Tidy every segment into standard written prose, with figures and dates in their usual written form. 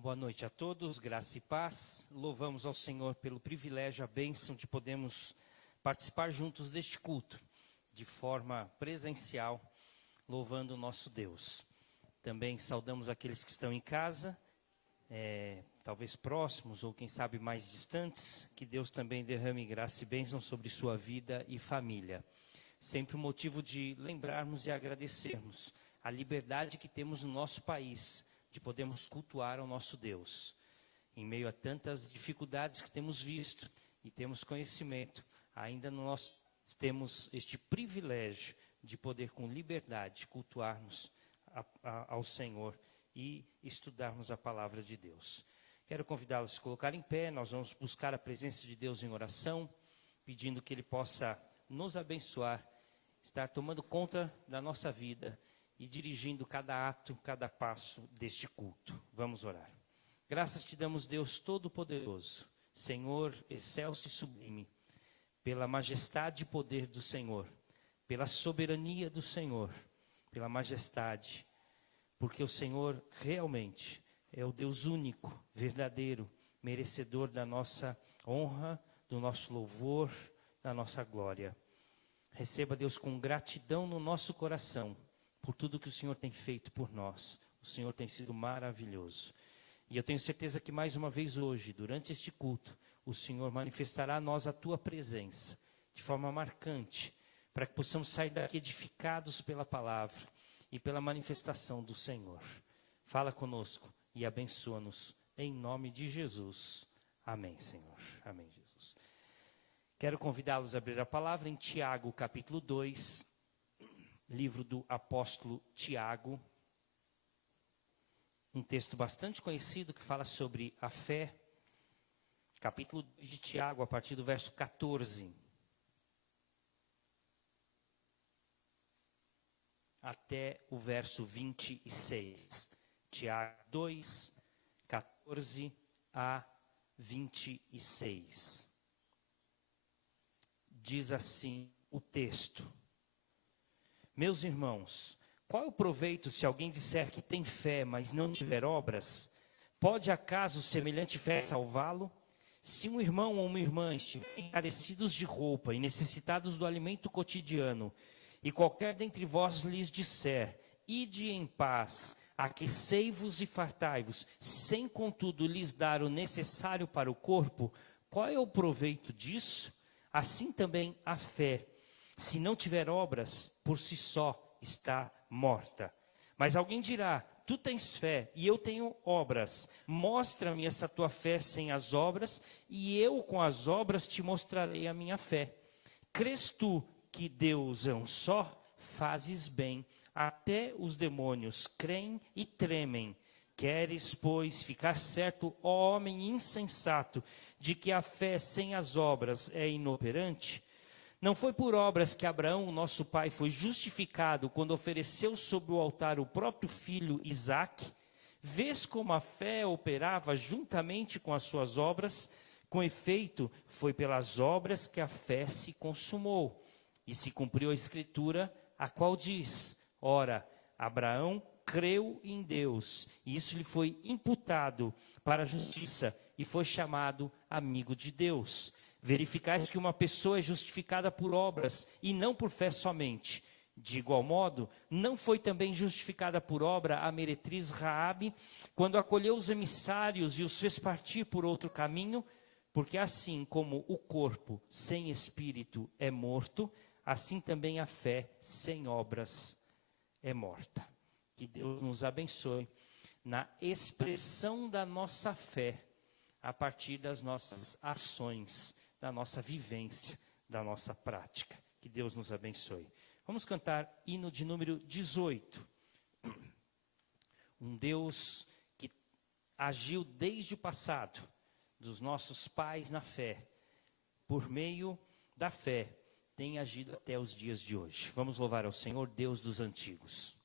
Boa noite a todos, graça e paz. Louvamos ao Senhor pelo privilégio, a bênção de podermos participar juntos deste culto, de forma presencial, louvando o nosso Deus. Também saudamos aqueles que estão em casa, talvez próximos ou quem sabe mais distantes, que Deus também derrame graça e bênção sobre sua vida e família. Sempre um motivo de lembrarmos e agradecermos a liberdade que temos no nosso país, de podermos cultuar ao nosso Deus. Em meio a tantas dificuldades que temos visto e temos conhecimento, ainda nós temos este privilégio de poder com liberdade cultuarmos ao Senhor e estudarmos a palavra de Deus. Quero convidá-los a se colocar em pé, nós vamos buscar a presença de Deus em oração, pedindo que Ele possa nos abençoar, estar tomando conta da nossa vida e dirigindo cada ato, cada passo deste culto. Vamos orar. Graças te damos, Deus Todo-Poderoso, Senhor excelso e sublime, pela majestade e poder do Senhor, pela soberania do Senhor, pela majestade, porque o Senhor realmente é o Deus único, verdadeiro, merecedor da nossa honra, do nosso louvor, da nossa glória. Receba, Deus, com gratidão no nosso coração, por tudo que o Senhor tem feito por nós. O Senhor tem sido maravilhoso. E eu tenho certeza que mais uma vez hoje, durante este culto, o Senhor manifestará a nós a tua presença, de forma marcante, para que possamos sair daqui edificados pela palavra e pela manifestação do Senhor. Fala conosco e abençoa-nos, em nome de Jesus. Amém, Senhor. Amém, Jesus. Quero convidá-los a abrir a palavra em Tiago, capítulo 2, livro do apóstolo Tiago, um texto bastante conhecido que fala sobre a fé, capítulo 2 de Tiago, a partir do verso 14, até o verso 26. Tiago 2, 14 a 26. Diz assim o texto: Meus irmãos, qual é o proveito se alguém disser que tem fé, mas não tiver obras? Pode acaso semelhante fé salvá-lo? Se um irmão ou uma irmã estiverem carecidos de roupa e necessitados do alimento cotidiano, e qualquer dentre vós lhes disser, ide em paz, aquecei-vos e fartai-vos, sem contudo lhes dar o necessário para o corpo, qual é o proveito disso? Assim também a fé, se não tiver obras, por si só está morta. Mas alguém dirá, tu tens fé e eu tenho obras. Mostra-me essa tua fé sem as obras, e eu com as obras te mostrarei a minha fé. Crês tu que Deus é um só? Fazes bem. Até os demônios creem e tremem. Queres, pois, ficar certo, ó homem insensato, de que a fé sem as obras é inoperante? Não foi por obras que Abraão, nosso pai, foi justificado quando ofereceu sobre o altar o próprio filho Isaque? Vês como a fé operava juntamente com as suas obras? Com efeito, foi pelas obras que a fé se consumou. E se cumpriu a escritura, a qual diz, ora, Abraão creu em Deus, e isso lhe foi imputado para a justiça, e foi chamado amigo de Deus. Verificais que uma pessoa é justificada por obras, e não por fé somente. De igual modo, não foi também justificada por obra a meretriz Raabe, quando acolheu os emissários e os fez partir por outro caminho? Porque assim como o corpo sem espírito é morto, assim também a fé sem obras é morta. Que Deus nos abençoe na expressão da nossa fé, a partir das nossas ações, da nossa vivência, da nossa prática. Que Deus nos abençoe. Vamos cantar hino de número 18. Um Deus que agiu desde o passado, dos nossos pais na fé, por meio da fé, tem agido até os dias de hoje. Vamos louvar ao Senhor, Deus dos antigos.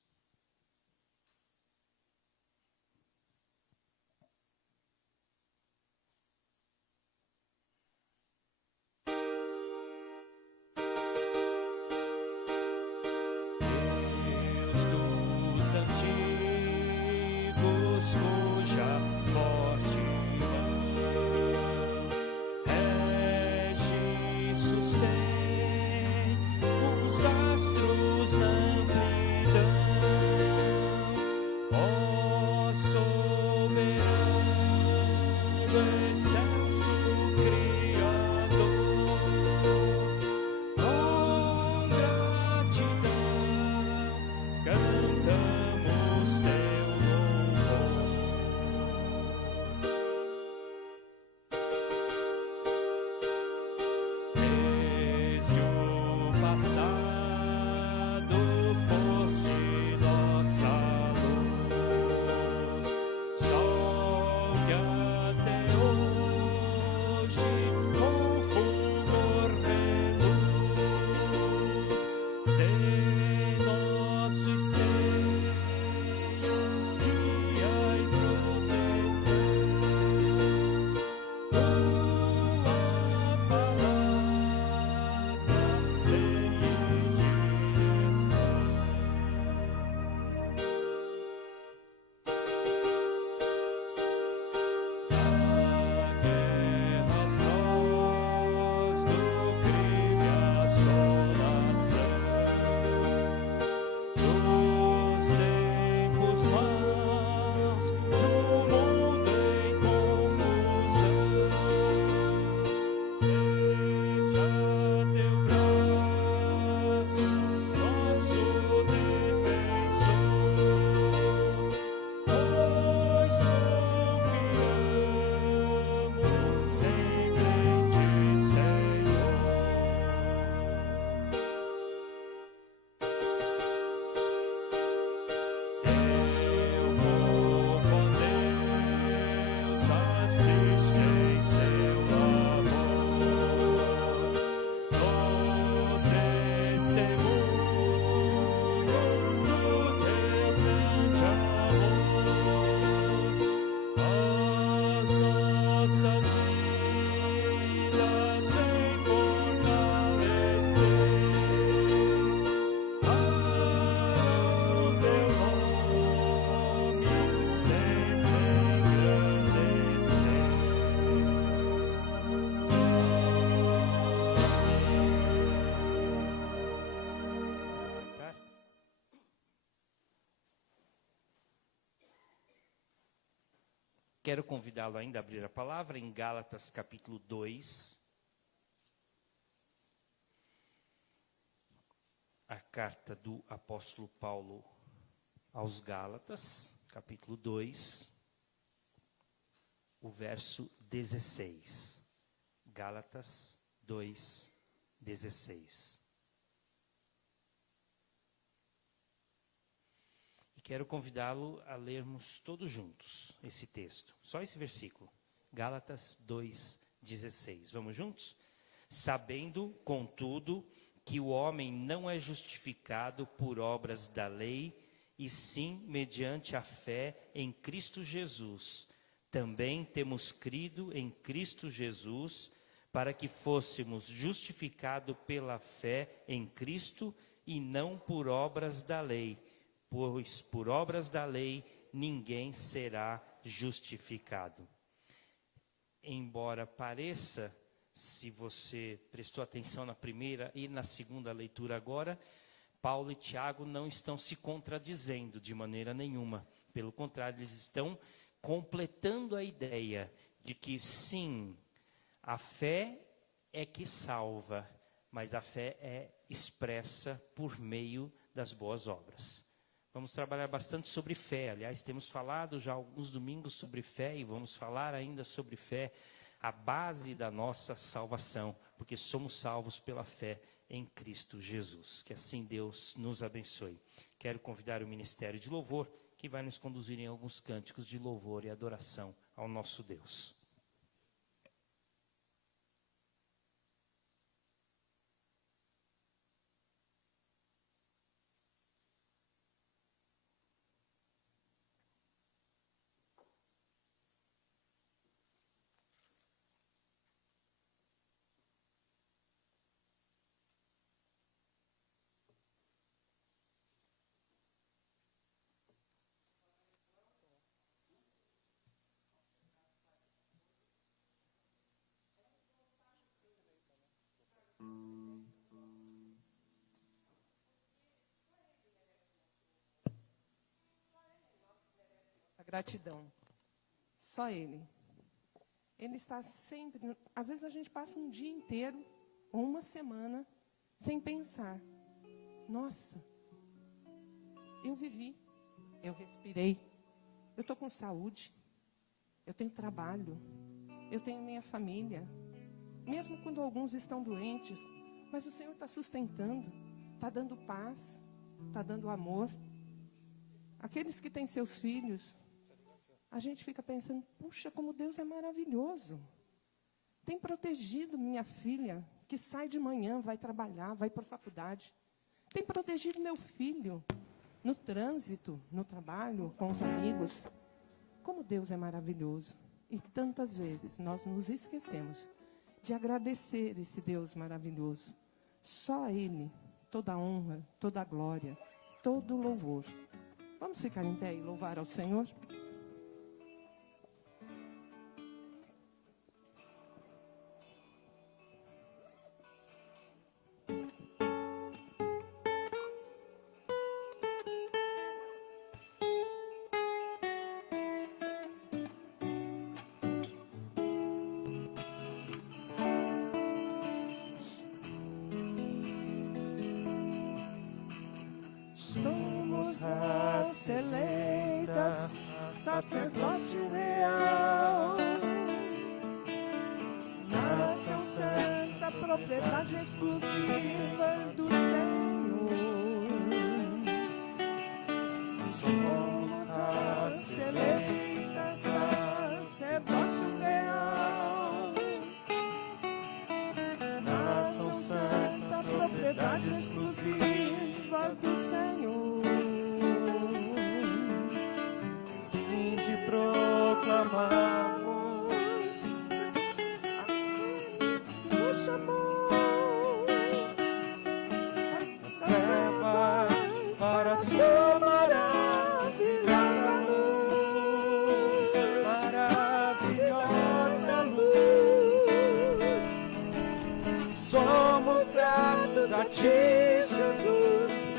Cuja Quero convidá-lo ainda a abrir a palavra em Gálatas capítulo 2. A carta do apóstolo Paulo aos Gálatas, capítulo 2, o verso 16. Gálatas 2, 16. E quero convidá-lo a lermos todos juntos esse texto, só esse versículo. Gálatas 2, 16. Vamos juntos? Sabendo, contudo, que o homem não é justificado por obras da lei, e sim mediante a fé em Cristo Jesus. Também temos crido em Cristo Jesus, para que fôssemos justificados pela fé em Cristo e não por obras da lei, pois por obras da lei ninguém será justificado. Embora pareça, se você prestou atenção na primeira e na segunda leitura agora, Paulo e Tiago não estão se contradizendo de maneira nenhuma. Pelo contrário, eles estão completando a ideia de que sim, a fé é que salva, mas a fé é expressa por meio das boas obras. Vamos trabalhar bastante sobre fé. Aliás, temos falado já alguns domingos sobre fé e vamos falar ainda sobre fé, a base da nossa salvação, porque somos salvos pela fé em Cristo Jesus. Que assim Deus nos abençoe. Quero convidar o Ministério de Louvor, que vai nos conduzir em alguns cânticos de louvor e adoração ao nosso Deus. Gratidão. Só Ele. Ele está sempre... Às vezes a gente passa um dia inteiro, ou uma semana, sem pensar. Nossa, eu vivi, eu respirei, eu estou com saúde, eu tenho trabalho, eu tenho minha família. Mesmo quando alguns estão doentes, mas o Senhor está sustentando, está dando paz, está dando amor. Aqueles que têm seus filhos... A gente fica pensando, puxa, como Deus é maravilhoso. Tem protegido minha filha, que sai de manhã, vai trabalhar, vai para a faculdade. Tem protegido meu filho, no trânsito, no trabalho, com os amigos. Como Deus é maravilhoso. E tantas vezes nós nos esquecemos de agradecer esse Deus maravilhoso. Só a Ele, toda a honra, toda a glória, todo o louvor. Vamos ficar em pé e louvar ao Senhor? Somos raça eleita, sacerdote real, nação santa, propriedade exclusiva do Senhor. Somos raça eleita, sacerdócio real, nação santa, propriedade exclusiva do Senhor. Fim de proclamarmos aquele que nos chamou das trevas para a sua maravilhosa luz, maravilhosa luz. Somos gratos a Ti, Jesus,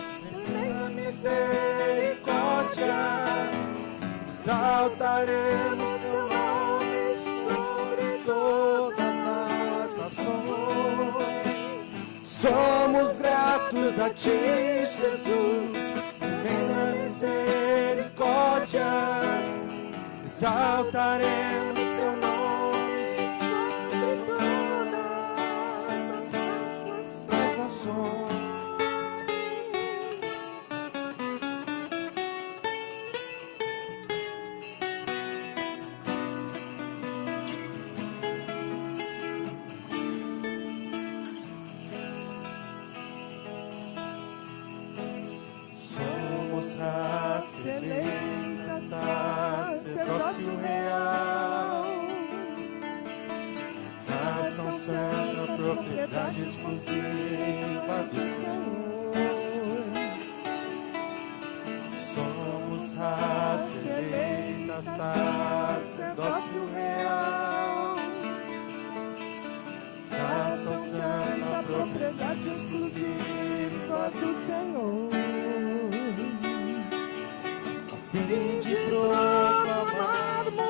tremenda misericórdia, exaltaremos Teu nome. Somos gratos a ti, Jesus, vem na misericórdia, exaltaremos teu nome sobre todas as nações. Somos raça eleita, sacerdócio real, nação santa, propriedade exclusiva do Senhor. Somos raça eleita, sacerdócio real, nação santa, propriedade exclusiva do Senhor. A fim de proclamarmos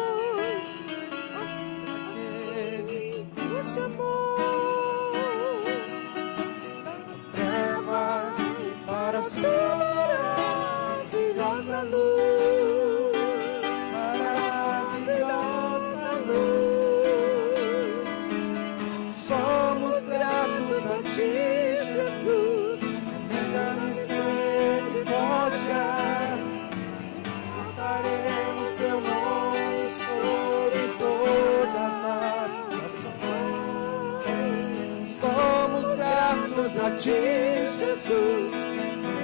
aquele que nos chamou das trevas para a sua maravilhosa luz, maravilhosa luz. Somos gratos a ti, Jesus, da misericórdia. Exaltaremos teu nome sobre todas as nações. Somos gratos a ti, Jesus,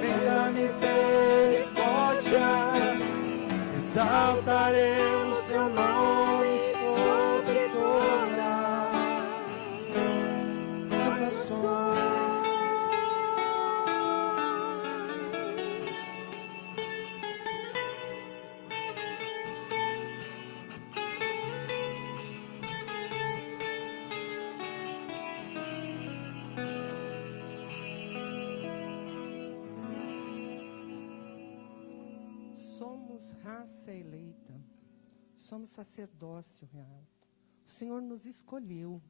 pela misericórdia. Exaltaremos teu nome sobre todas as nações. Somos raça eleita, somos sacerdócio real. O Senhor nos escolheu.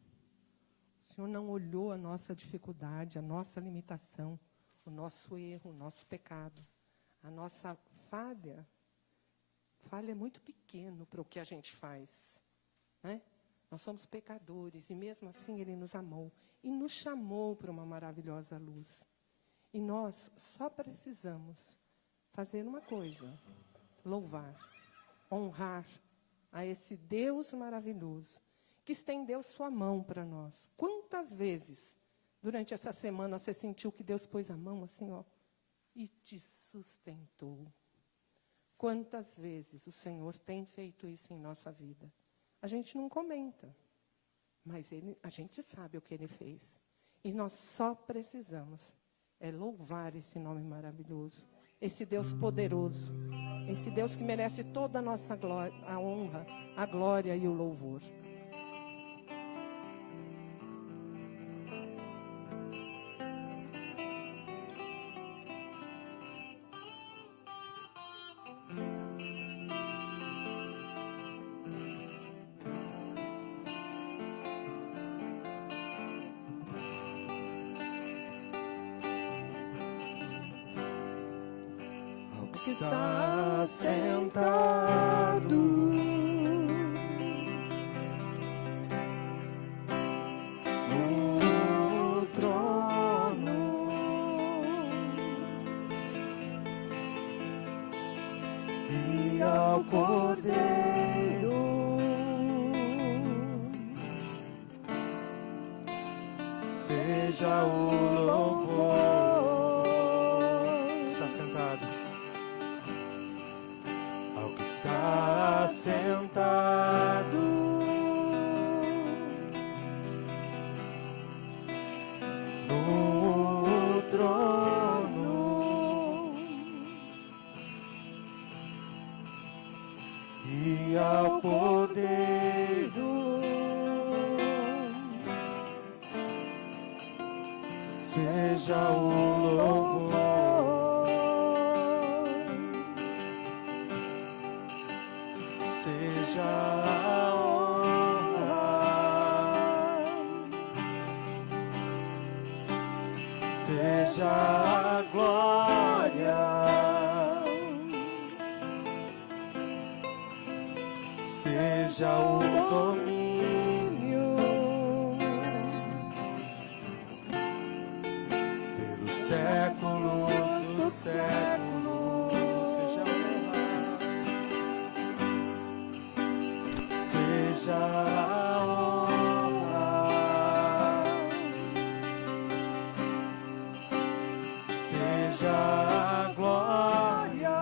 O Senhor não olhou a nossa dificuldade, a nossa limitação, o nosso erro, o nosso pecado, a nossa falha. Falha é muito pequeno para o que a gente faz, né? Nós somos pecadores e mesmo assim Ele nos amou e nos chamou para uma maravilhosa luz. E nós só precisamos fazer uma coisa: louvar, honrar a esse Deus maravilhoso que estendeu sua mão para nós. Quantas vezes durante essa semana você sentiu que Deus pôs a mão assim, ó, e te sustentou? Quantas vezes o Senhor tem feito isso em nossa vida? A gente não comenta, mas a gente sabe o que Ele fez. E nós só precisamos louvar esse nome maravilhoso, esse Deus poderoso, esse Deus que merece toda a nossa glória, a honra, a glória e o louvor. Que está sentado no trono e ao Cordeiro seja o louvor. Está sentado. Está sentado no trono e ao Cordeiro seja o louvor. Seja a honra seja a glória, seja o domínio, pelos séculos dos séculos, seja honra, seja a honra, seja a glória,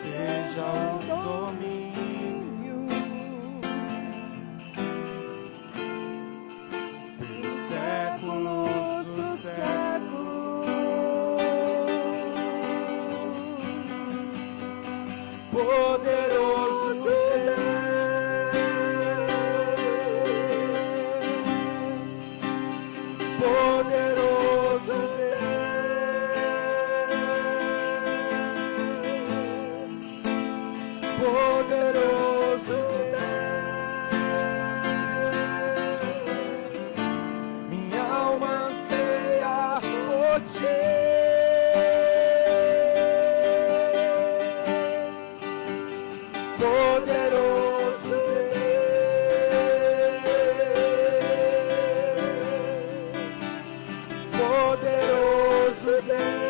seja o domínio, pelos séculos dos séculos. Poderoso Deus, poderoso Deus, poderoso Deus, minha alma anseia por ti. Poderoso Deus, poderoso Deus,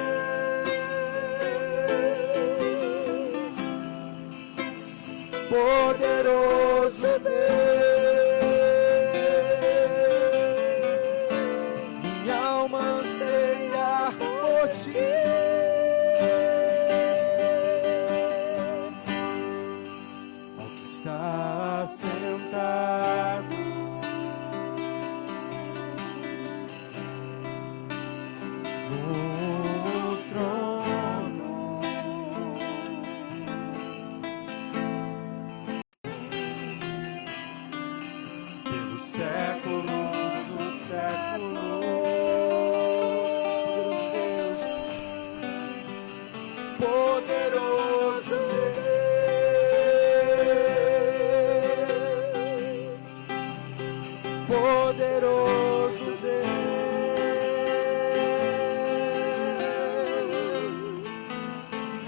poderoso Deus, minha alma anseia por ti. Ao que está sentado no trono, pelos séculos dos séculos, poderoso Deus, poderoso Deus,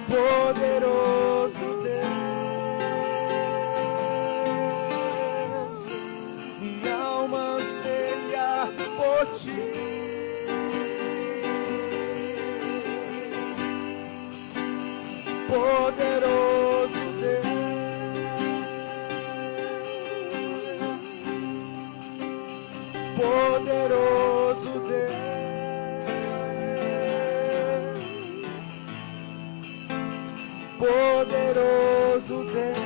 poderoso Deus, minha alma anseia por ti. Poderoso Deus, poderoso Deus, poderoso Deus,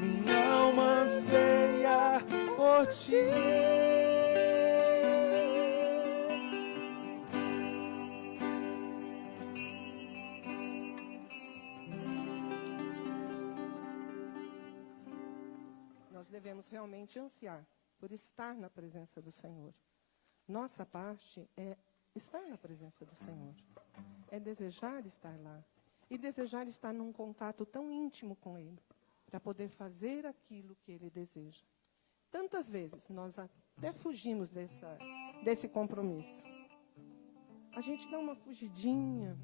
minha alma anseia por ti. Nós devemos realmente ansiar por estar na presença do Senhor. Nossa parte é estar na presença do Senhor. É desejar estar lá. E desejar estar num contato tão íntimo com Ele, para poder fazer aquilo que Ele deseja. Tantas vezes nós até fugimos desse compromisso. A gente dá uma fugidinha.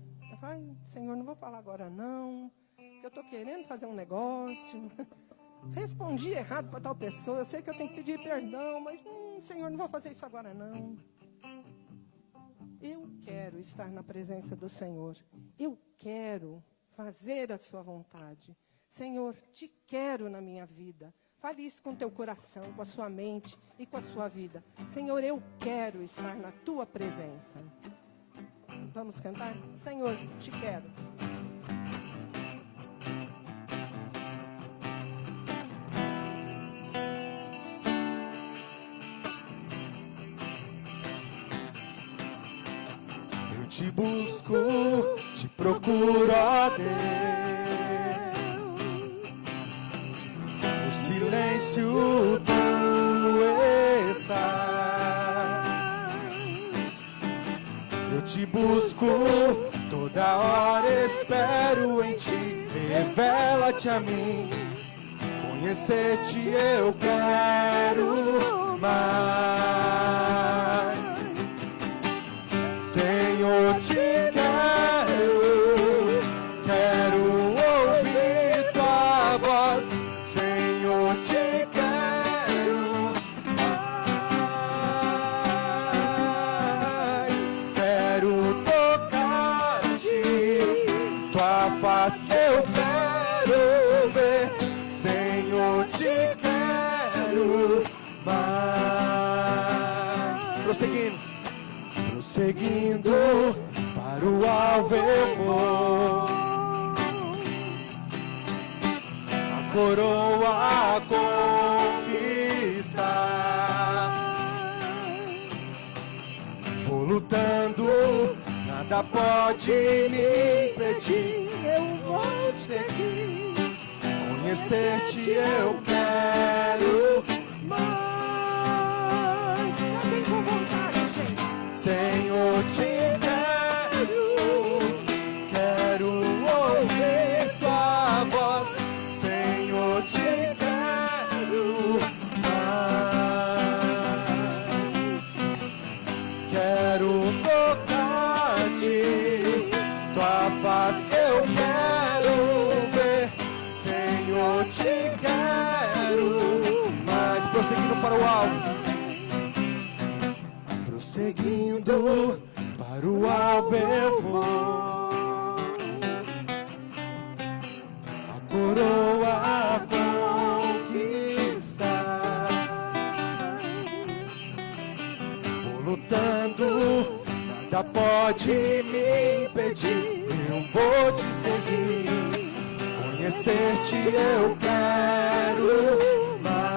Ai, Senhor, não vou falar agora não, que eu estou querendo fazer um negócio. Respondi errado para tal pessoa, eu sei que eu tenho que pedir perdão, mas, Senhor, não vou fazer isso agora não. Eu quero estar na presença do Senhor. Eu quero fazer a sua vontade. Senhor, te quero na minha vida. Fale isso com o teu coração, com a sua mente e com a sua vida. Senhor, eu quero estar na tua presença. Vamos cantar? Senhor, te quero. Eu te busco, te procuro, ó Deus. No silêncio tu estás. Eu te busco, toda hora espero em ti. Revela-te a mim, Conhecer-te eu quero mais. Senhor, te quero ouvir tua voz. Senhor, te quero mais. Quero tocar-te, tua face eu quero ver. Senhor, te quero mais. Prosseguindo para o alvo eu vou. A coroa a conquistar. Vou lutando, nada pode me impedir. Eu vou te seguir. Conhecer-te eu quero mais. Cantem com vontade, gente. Senhor, te quero ouvir tua voz. Senhor, te quero mais. Quero tocar-te, tua face eu quero ver. Senhor, te quero mais. Prosseguindo para o alvo. Prosseguindo para o alvo eu vou. A coroa a conquistar. Vou lutando, nada pode me impedir. Eu vou te seguir. Conhecer-te eu quero mais.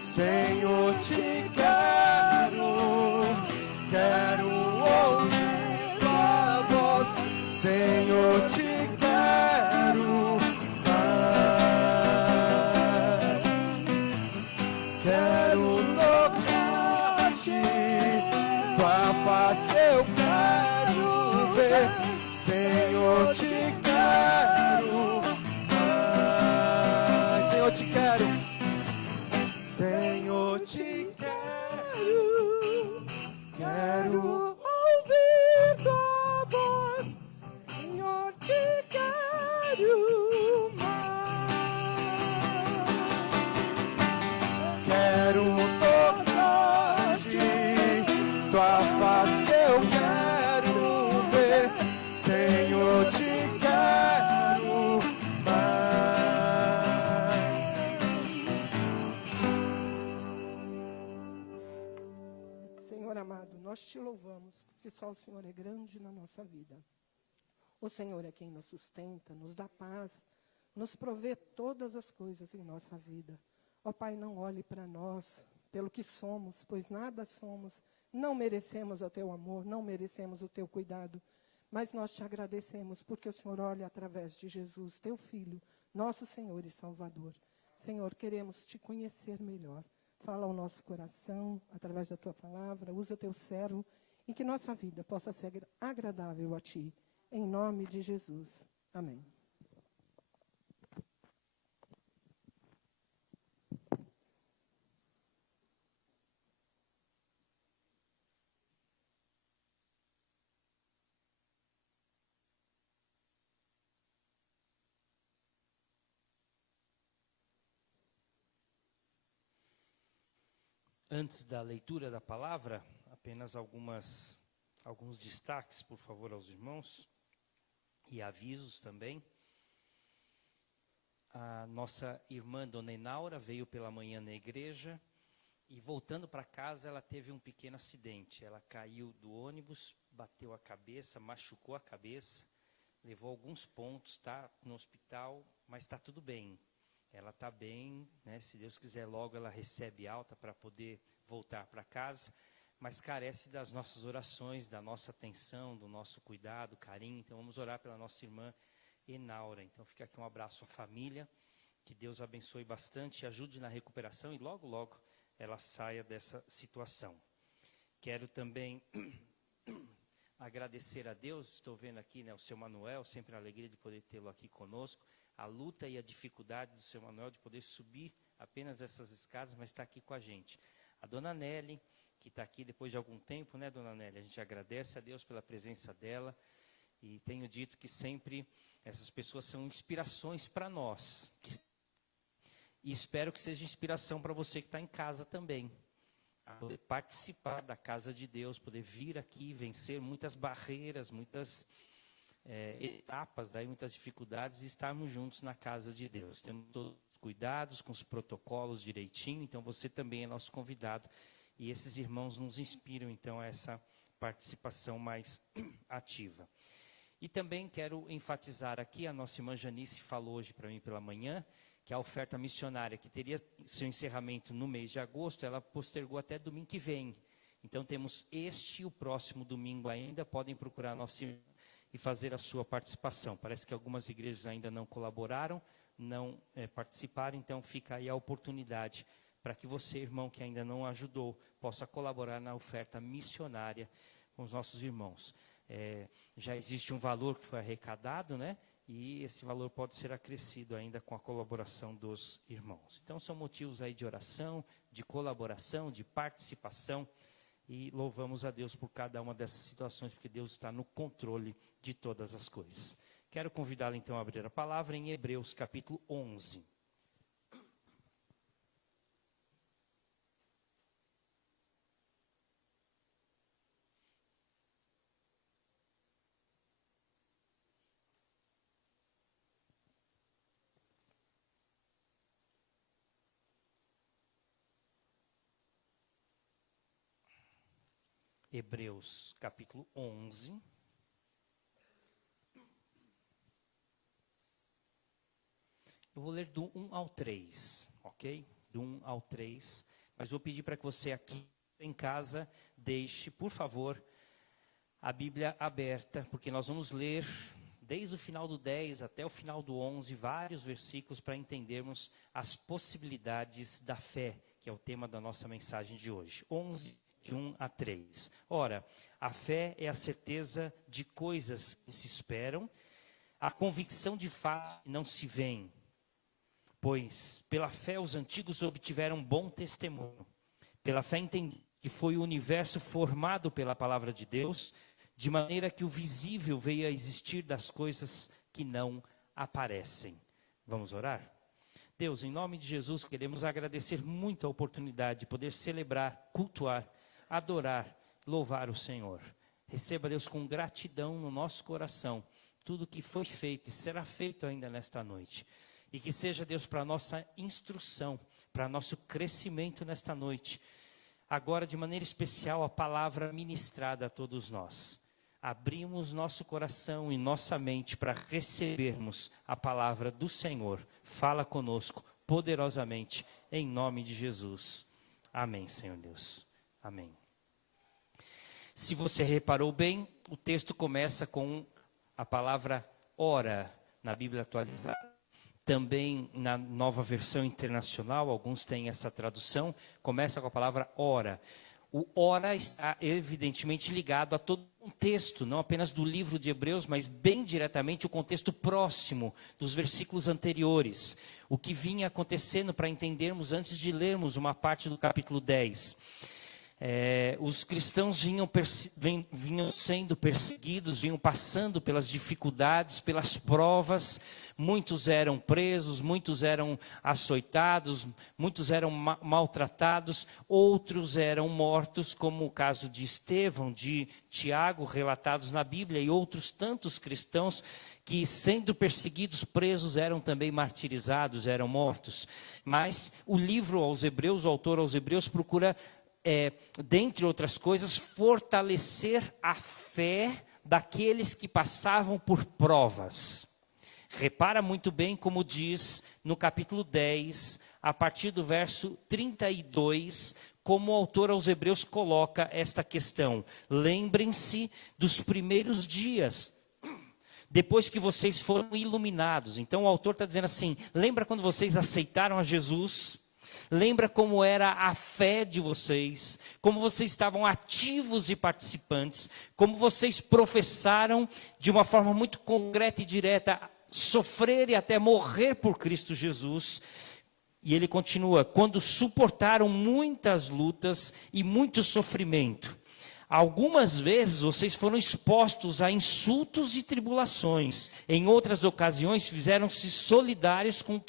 Senhor, te quero ouvir tua voz. Senhor, te quero mais. Quero tocar-te, tua face eu quero ver. Senhor, te quero mais. Senhor, te quero. Senhor, te quero ouvir tua voz. Senhor, te quero mais. Quero tocar-te, tua face eu quero ver. Senhor, te quero mais. Senhor amado, nós te louvamos, porque só o Senhor é grande na nossa vida. O Senhor é quem nos sustenta, nos dá paz, nos provê todas as coisas em nossa vida. Ó Pai, não olhe para nós pelo que somos, pois nada somos, não merecemos o teu amor, não merecemos o teu cuidado, mas nós te agradecemos porque o Senhor olha através de Jesus, teu Filho, nosso Senhor e Salvador. Senhor, queremos te conhecer melhor. Fala ao nosso coração, através da tua palavra, usa teu servo, e que nossa vida possa ser agradável a ti. Em nome de Jesus. Amém. Antes da leitura da palavra, apenas alguns destaques, por favor, aos irmãos, e avisos também. A nossa irmã Dona Enaura veio pela manhã na igreja e, voltando para casa, ela teve um pequeno acidente. Ela caiu do ônibus, bateu a cabeça, machucou a cabeça, levou alguns pontos, está no hospital, mas está tudo bem. Ela está bem, né? Se Deus quiser, logo ela recebe alta para poder voltar para casa, mas carece das nossas orações, da nossa atenção, do nosso cuidado, carinho. Então vamos orar pela nossa irmã Enaura. Então fica aqui um abraço à família, que Deus abençoe bastante, ajude na recuperação e logo, logo ela saia dessa situação. Quero também agradecer a Deus. Estou vendo aqui, né, o seu Manuel, sempre a alegria de poder tê-lo aqui conosco. A luta e a dificuldade do seu Manuel de poder subir apenas essas escadas, mas está aqui com a gente. A dona Nelly, que está aqui depois de algum tempo, né, dona Nelly? A gente agradece a Deus pela presença dela. E tenho dito que sempre essas pessoas são inspirações para nós. E espero que seja inspiração para você que está em casa também. A poder participar da casa de Deus, poder vir aqui, vencer muitas barreiras, muitas etapas, daí, muitas dificuldades, e estarmos juntos na casa de Deus. Temos todos os cuidados, com os protocolos direitinho, então você também é nosso convidado. E esses irmãos nos inspiram, então, a essa participação mais ativa. E também quero enfatizar aqui, a nossa irmã Janice falou hoje para mim pela manhã, que a oferta missionária, que teria seu encerramento no mês de agosto, ela postergou até domingo que vem. Então temos este e o próximo domingo ainda, podem procurar a nossa irmã e fazer a sua participação. Parece que algumas igrejas ainda não colaboraram, não participaram, então fica aí a oportunidade para que você, irmão, que ainda não ajudou, possa colaborar na oferta missionária com os nossos irmãos. Já existe um valor que foi arrecadado, né? E esse valor pode ser acrescido ainda com a colaboração dos irmãos. Então são motivos aí de oração, de colaboração, de participação, e louvamos a Deus por cada uma dessas situações, porque Deus está no controle de todas as coisas. Quero convidá-lo então a abrir a palavra em Hebreus capítulo 11. Hebreus capítulo 11. Eu vou ler do 1 ao 3, ok? Do 1 ao 3. Mas vou pedir para que você aqui em casa deixe, por favor, a Bíblia aberta, porque nós vamos ler desde o final do 10 até o final do 11, vários versículos para entendermos as possibilidades da fé, que é o tema da nossa mensagem de hoje. 11, de 1 a 3. Ora, a fé é a certeza de coisas que se esperam, a convicção de fatos que não se veem. Pois, pela fé, os antigos obtiveram bom testemunho. Pela fé, entendi que foi o universo formado pela palavra de Deus, de maneira que o visível veio a existir das coisas que não aparecem. Vamos orar? Deus, em nome de Jesus, queremos agradecer muito a oportunidade de poder celebrar, cultuar, adorar, louvar o Senhor. Receba, Deus, com gratidão no nosso coração tudo que foi feito e será feito ainda nesta noite. E que seja, Deus, para a nossa instrução, para nosso crescimento nesta noite. Agora, de maneira especial, a palavra ministrada a todos nós. Abrimos nosso coração e nossa mente para recebermos a palavra do Senhor. Fala conosco poderosamente, em nome de Jesus. Amém, Senhor Deus. Amém. Se você reparou bem, o texto começa com a palavra ora, na Bíblia atualizada. Também na Nova Versão Internacional, alguns têm essa tradução, começa com a palavra ora. O ora está evidentemente ligado a todo o contexto, não apenas do livro de Hebreus, mas bem diretamente o contexto próximo dos versículos anteriores. O que vinha acontecendo para entendermos antes de lermos uma parte do capítulo 10. Os cristãos vinham sendo perseguidos, vinham passando pelas dificuldades, pelas provas. Muitos eram presos, muitos eram açoitados, muitos eram maltratados, outros eram mortos, como o caso de Estevão, de Tiago, relatados na Bíblia, e outros tantos cristãos que, sendo perseguidos, presos, eram também martirizados, eram mortos. Mas o livro aos Hebreus, o autor aos Hebreus, procura, dentre outras coisas, fortalecer a fé daqueles que passavam por provas. Repara muito bem como diz no capítulo 10, a partir do verso 32, como o autor aos Hebreus coloca esta questão. Lembrem-se dos primeiros dias, depois que vocês foram iluminados. Então o autor está dizendo assim, lembra quando vocês aceitaram a Jesus? lembra como era a fé de vocês, como vocês estavam ativos e participantes, como vocês professaram de uma forma muito concreta e direta, sofrer e até morrer por Cristo Jesus. E ele continua, quando suportaram muitas lutas e muito sofrimento. Algumas vezes vocês foram expostos a insultos e tribulações. Em outras ocasiões fizeram-se solidários com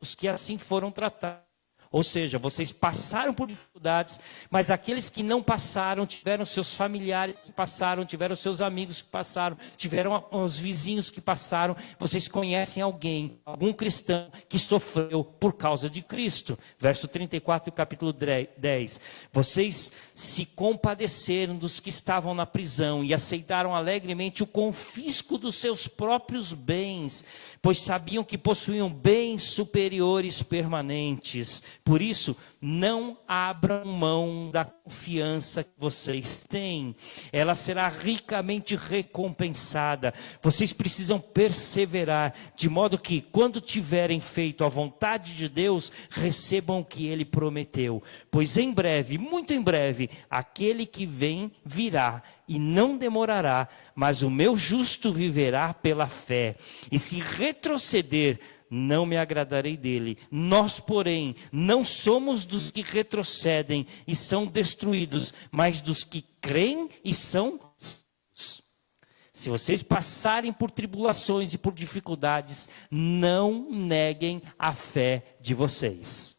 os que assim foram tratados. Ou seja, vocês passaram por dificuldades, mas aqueles que não passaram, tiveram seus familiares que passaram, tiveram seus amigos que passaram, tiveram os vizinhos que passaram. Vocês conhecem alguém, algum cristão que sofreu por causa de Cristo. Verso 34 do capítulo 10. Vocês se compadeceram dos que estavam na prisão e aceitaram alegremente o confisco dos seus próprios bens, pois sabiam que possuíam bens superiores permanentes. Por isso, não abram mão da confiança que vocês têm. Ela será ricamente recompensada. Vocês precisam perseverar, de modo que, quando tiverem feito a vontade de Deus, recebam o que Ele prometeu. Pois em breve, muito em breve, aquele que vem virá e não demorará, mas o meu justo viverá pela fé. E se retroceder, não me agradarei dele. Nós, porém, não somos dos que retrocedem e são destruídos, mas dos que creem e são salvos. Se vocês passarem por tribulações e por dificuldades, não neguem a fé de vocês.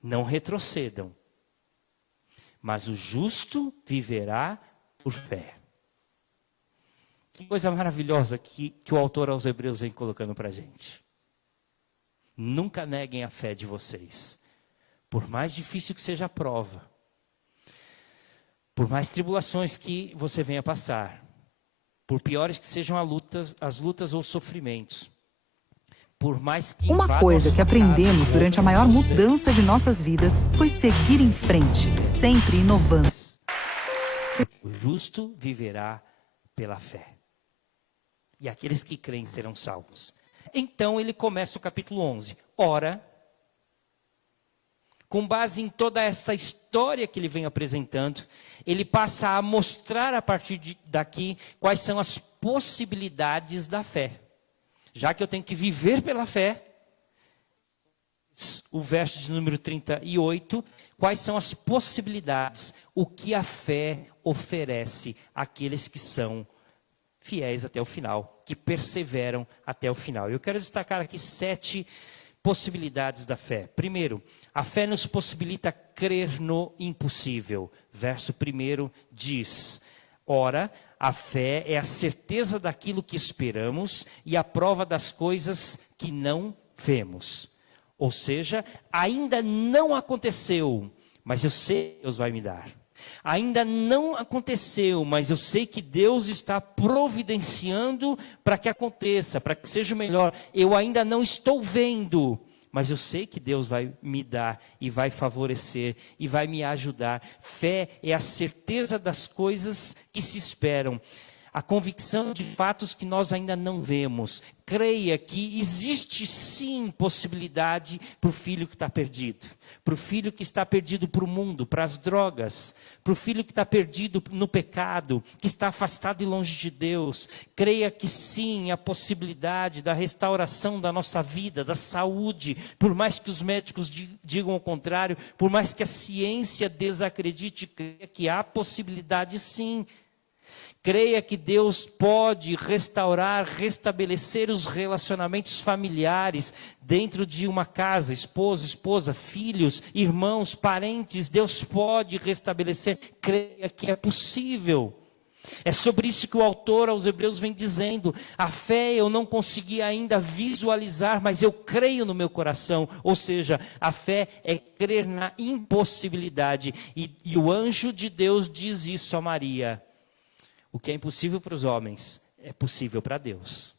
Não retrocedam, mas o justo viverá por fé. Que coisa maravilhosa que o autor aos Hebreus vem colocando para a gente. Nunca neguem a fé de vocês. Por mais difícil que seja a prova, por mais tribulações que você venha passar, por piores que sejam as lutas ou sofrimentos, por mais que uma coisa que aprendemos durante a maior mudança de nossas vidas foi seguir em frente, sempre inovando. O justo viverá pela fé. E aqueles que creem serão salvos. Então ele começa o capítulo 11. Ora, com base em toda essa história que ele vem apresentando, ele passa a mostrar a partir daqui quais são as possibilidades da fé. Já que eu tenho que viver pela fé, o verso de número 38, quais são as possibilidades, o que a fé oferece àqueles que são fiéis até o final, que perseveram até o final. Eu quero destacar aqui 7 possibilidades da fé. Primeiro, a fé nos possibilita crer no impossível. Verso 1 diz, ora, a fé é a certeza daquilo que esperamos e a prova das coisas que não vemos. Ou seja, ainda não aconteceu, mas eu sei que Deus vai me dar. Ainda não aconteceu, mas eu sei que Deus está providenciando para que aconteça, para que seja melhor. Eu ainda não estou vendo, mas eu sei que Deus vai me dar e vai favorecer e vai me ajudar. Fé é a certeza das coisas que se esperam. A convicção de fatos que nós ainda não vemos. Creia que existe sim possibilidade para o filho que está perdido. Para o filho que está perdido para o mundo, para as drogas. Para o filho que está perdido no pecado, que está afastado e longe de Deus. Creia que sim, a possibilidade da restauração da nossa vida, da saúde. Por mais que os médicos digam o contrário, por mais que a ciência desacredite, creia que há possibilidade sim. Creia que Deus pode restaurar, restabelecer os relacionamentos familiares dentro de uma casa, esposa, filhos, irmãos, parentes. Deus pode restabelecer. Creia que é possível. É sobre isso que o autor aos Hebreus vem dizendo. A fé eu não consegui ainda visualizar, mas eu creio no meu coração. Ou seja, a fé é crer na impossibilidade. E o anjo de Deus diz isso a Maria. O que é impossível para os homens é possível para Deus.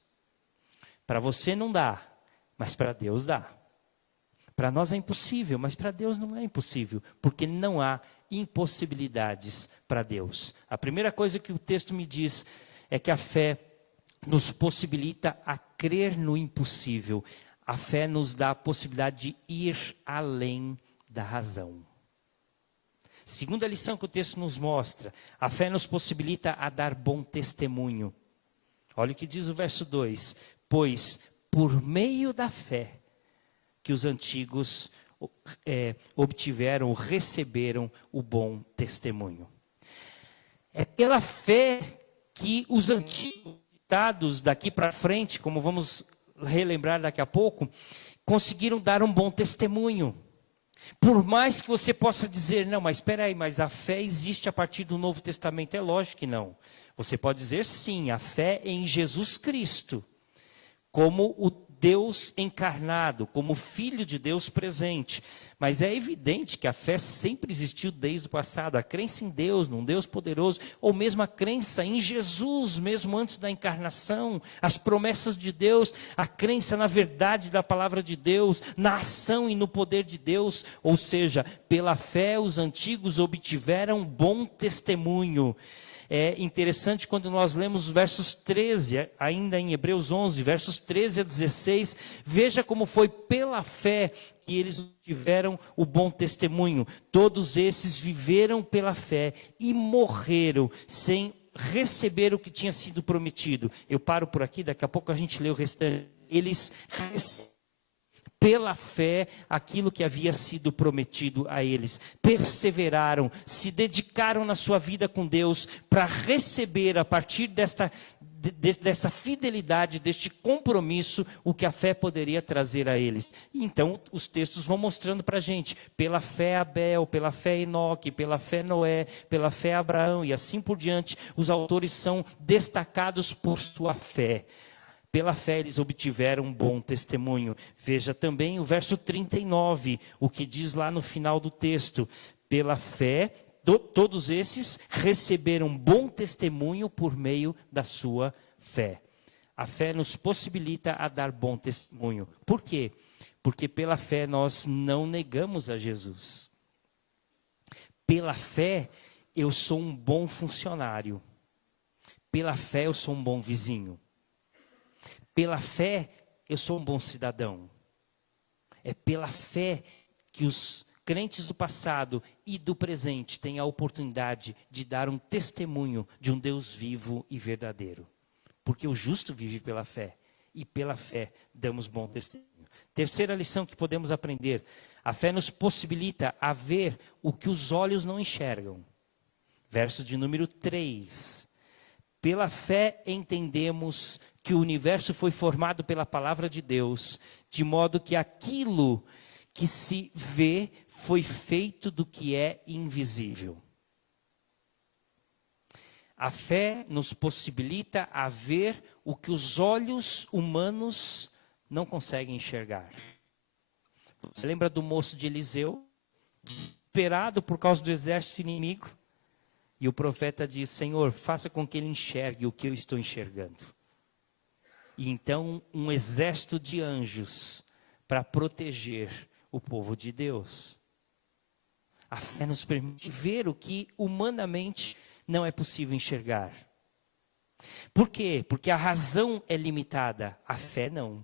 Para você não dá, mas para Deus dá. Para nós é impossível, mas para Deus não é impossível, porque não há impossibilidades para Deus. A primeira coisa que o texto me diz é que a fé nos possibilita a crer no impossível. A fé nos dá a possibilidade de ir além da razão. Segunda lição que o texto nos mostra, a fé nos possibilita a dar bom testemunho. Olha o que diz o verso 2. Pois por meio da fé que os antigos receberam o bom testemunho. É pela fé que os antigos citados daqui para frente, como vamos relembrar daqui a pouco, conseguiram dar um bom testemunho. Por mais que você possa dizer, não, mas espera aí, mas a fé existe a partir do Novo Testamento. É lógico que não. Você pode dizer sim, a fé em Jesus Cristo, como o Deus encarnado, como Filho de Deus presente. Mas é evidente que a fé sempre existiu desde o passado. A crença em Deus, num Deus poderoso, ou mesmo a crença em Jesus, mesmo antes da encarnação, as promessas de Deus, a crença na verdade da palavra de Deus, na ação e no poder de Deus. Ou seja, pela fé os antigos obtiveram bom testemunho. É interessante quando nós lemos os versos 13, ainda em Hebreus 11, versos 13 a 16, veja como foi pela fé que eles tiveram o bom testemunho. Todos esses viveram pela fé e morreram sem receber o que tinha sido prometido. Eu paro por aqui, daqui a pouco a gente lê o restante. Eles receberam pela fé aquilo que havia sido prometido a eles. Perseveraram, se dedicaram na sua vida com Deus para receber a partir desta fidelidade, deste compromisso, o que a fé poderia trazer a eles. Então os textos vão mostrando para a gente, pela fé Abel, pela fé Enoque, pela fé Noé, pela fé Abraão e assim por diante, os autores são destacados por sua fé. Pela fé eles obtiveram um bom testemunho. Veja também o verso 39, o que diz lá no final do texto. Pela fé, todos esses receberam bom testemunho por meio da sua fé. A fé nos possibilita a dar bom testemunho. Por quê? Porque pela fé nós não negamos a Jesus. Pela fé eu sou um bom funcionário. Pela fé eu sou um bom vizinho. Pela fé, eu sou um bom cidadão. É pela fé que os crentes do passado e do presente têm a oportunidade de dar um testemunho de um Deus vivo e verdadeiro. Porque o justo vive pela fé. E pela fé damos bom testemunho. Terceira lição que podemos aprender. A fé nos possibilita a ver o que os olhos não enxergam. Verso de número 3. Pela fé entendemos que o universo foi formado pela palavra de Deus, de modo que aquilo que se vê foi feito do que é invisível. A fé nos possibilita a ver o que os olhos humanos não conseguem enxergar. Você lembra do moço de Eliseu, desesperado por causa do exército inimigo? E o profeta diz, Senhor, faça com que ele enxergue o que eu estou enxergando. E então um exército de anjos para proteger o povo de Deus. A fé nos permite ver o que humanamente não é possível enxergar. Por quê? Porque a razão é limitada, a fé não.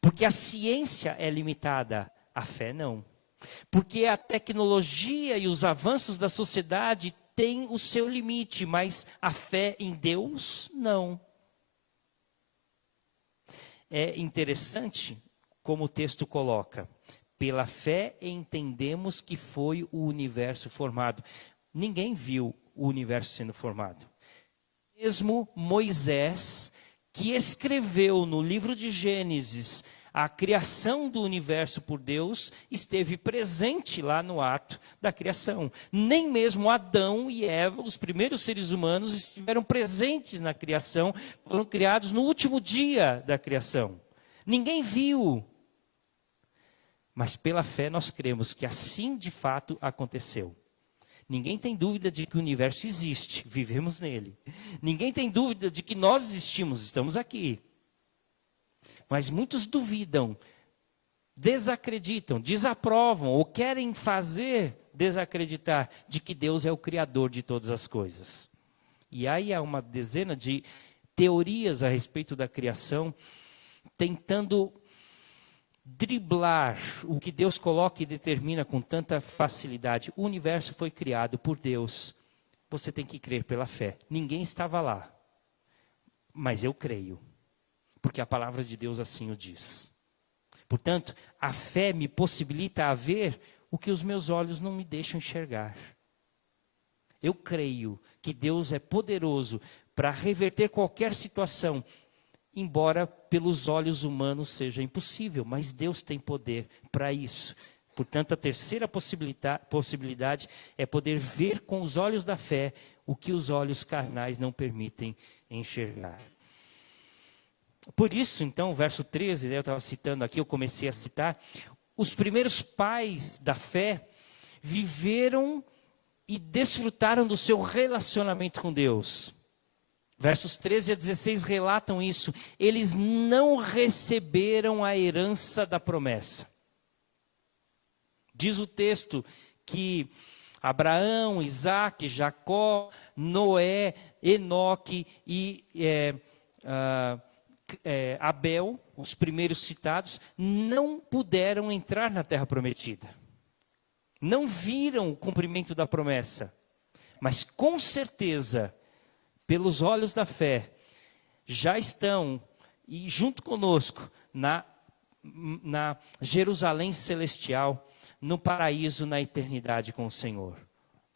Porque a ciência é limitada, a fé não. Porque a tecnologia e os avanços da sociedade têm o seu limite, mas a fé em Deus, não. É interessante como o texto coloca, pela fé entendemos que foi o universo formado. Ninguém viu o universo sendo formado. Mesmo Moisés, que escreveu no livro de Gênesis a criação do universo por Deus, esteve presente lá no ato da criação. Nem mesmo Adão e Eva, os primeiros seres humanos, estiveram presentes na criação, foram criados no último dia da criação. Ninguém viu. Mas pela fé nós cremos que assim de fato aconteceu. Ninguém tem dúvida de que o universo existe, vivemos nele. Ninguém tem dúvida de que nós existimos, estamos aqui. Mas muitos duvidam, desacreditam, desaprovam ou querem fazer desacreditar de que Deus é o Criador de todas as coisas. E aí há uma dezena de teorias a respeito da criação, tentando driblar o que Deus coloca e determina com tanta facilidade. O universo foi criado por Deus. Você tem que crer pela fé. Ninguém estava lá, mas eu creio, porque a palavra de Deus assim o diz. Portanto, a fé me possibilita a ver o que os meus olhos não me deixam enxergar. Eu creio que Deus é poderoso para reverter qualquer situação, embora pelos olhos humanos seja impossível, mas Deus tem poder para isso. Portanto, a terceira possibilidade é poder ver com os olhos da fé o que os olhos carnais não permitem enxergar. Por isso, então, o verso 13, eu estava citando aqui, eu comecei a citar, os primeiros pais da fé viveram e desfrutaram do seu relacionamento com Deus. Versos 13 a 16 relatam isso. Eles não receberam a herança da promessa. Diz o texto que Abraão, Isaque, Jacó, Noé, Enoque e Abel, os primeiros citados, não puderam entrar na terra prometida. Não viram o cumprimento da promessa. Mas com certeza, pelos olhos da fé, já estão, e junto conosco, na Jerusalém celestial, no paraíso, na eternidade com o Senhor.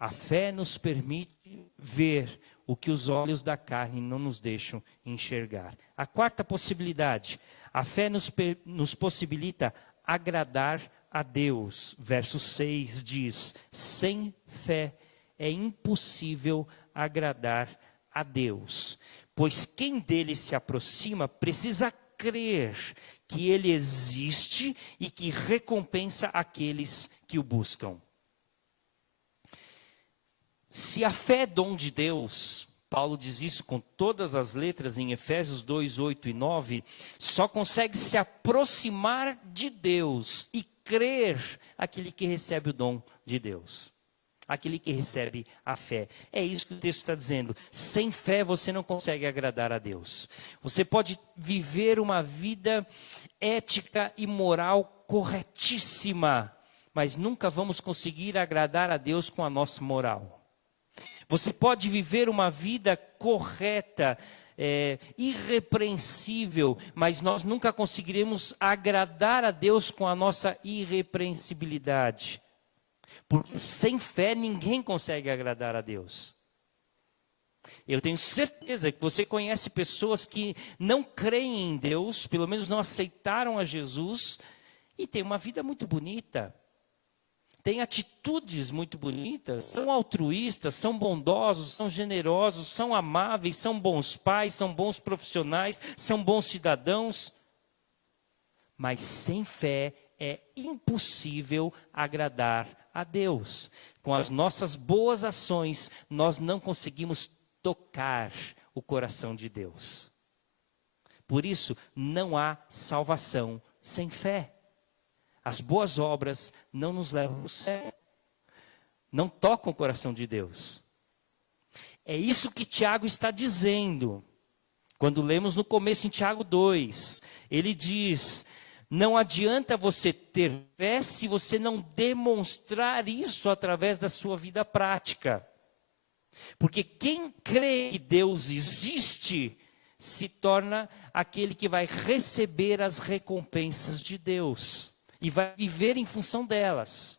A fé nos permite ver o que os olhos da carne não nos deixam enxergar. A quarta possibilidade, a fé nos possibilita agradar a Deus. Verso 6 diz, sem fé é impossível agradar a Deus, pois quem dele se aproxima precisa crer que ele existe e que recompensa aqueles que o buscam. Se a fé é dom de Deus, Paulo diz isso com todas as letras em Efésios 2, 8 e 9, só consegue se aproximar de Deus e crer aquele que recebe o dom de Deus. Aquele que recebe a fé. É isso que o texto está dizendo. Sem fé você não consegue agradar a Deus. Você pode viver uma vida ética e moral corretíssima, mas nunca vamos conseguir agradar a Deus com a nossa moral. Você pode viver uma vida correta, irrepreensível, mas nós nunca conseguiremos agradar a Deus com a nossa irrepreensibilidade. Porque sem fé ninguém consegue agradar a Deus. Eu tenho certeza que você conhece pessoas que não creem em Deus, pelo menos não aceitaram a Jesus, e têm uma vida muito bonita. Têm atitudes muito bonitas, são altruístas, são bondosos, são generosos, são amáveis, são bons pais, são bons profissionais, são bons cidadãos. Mas sem fé é impossível agradar a Deus. Com as nossas boas ações, nós não conseguimos tocar o coração de Deus. Por isso, não há salvação sem fé. As boas obras não nos levam ao céu. Não tocam o coração de Deus. É isso que Tiago está dizendo. Quando lemos no começo em Tiago 2, ele diz: não adianta você ter fé se você não demonstrar isso através da sua vida prática. Porque quem crê que Deus existe, se torna aquele que vai receber as recompensas de Deus. E vai viver em função delas.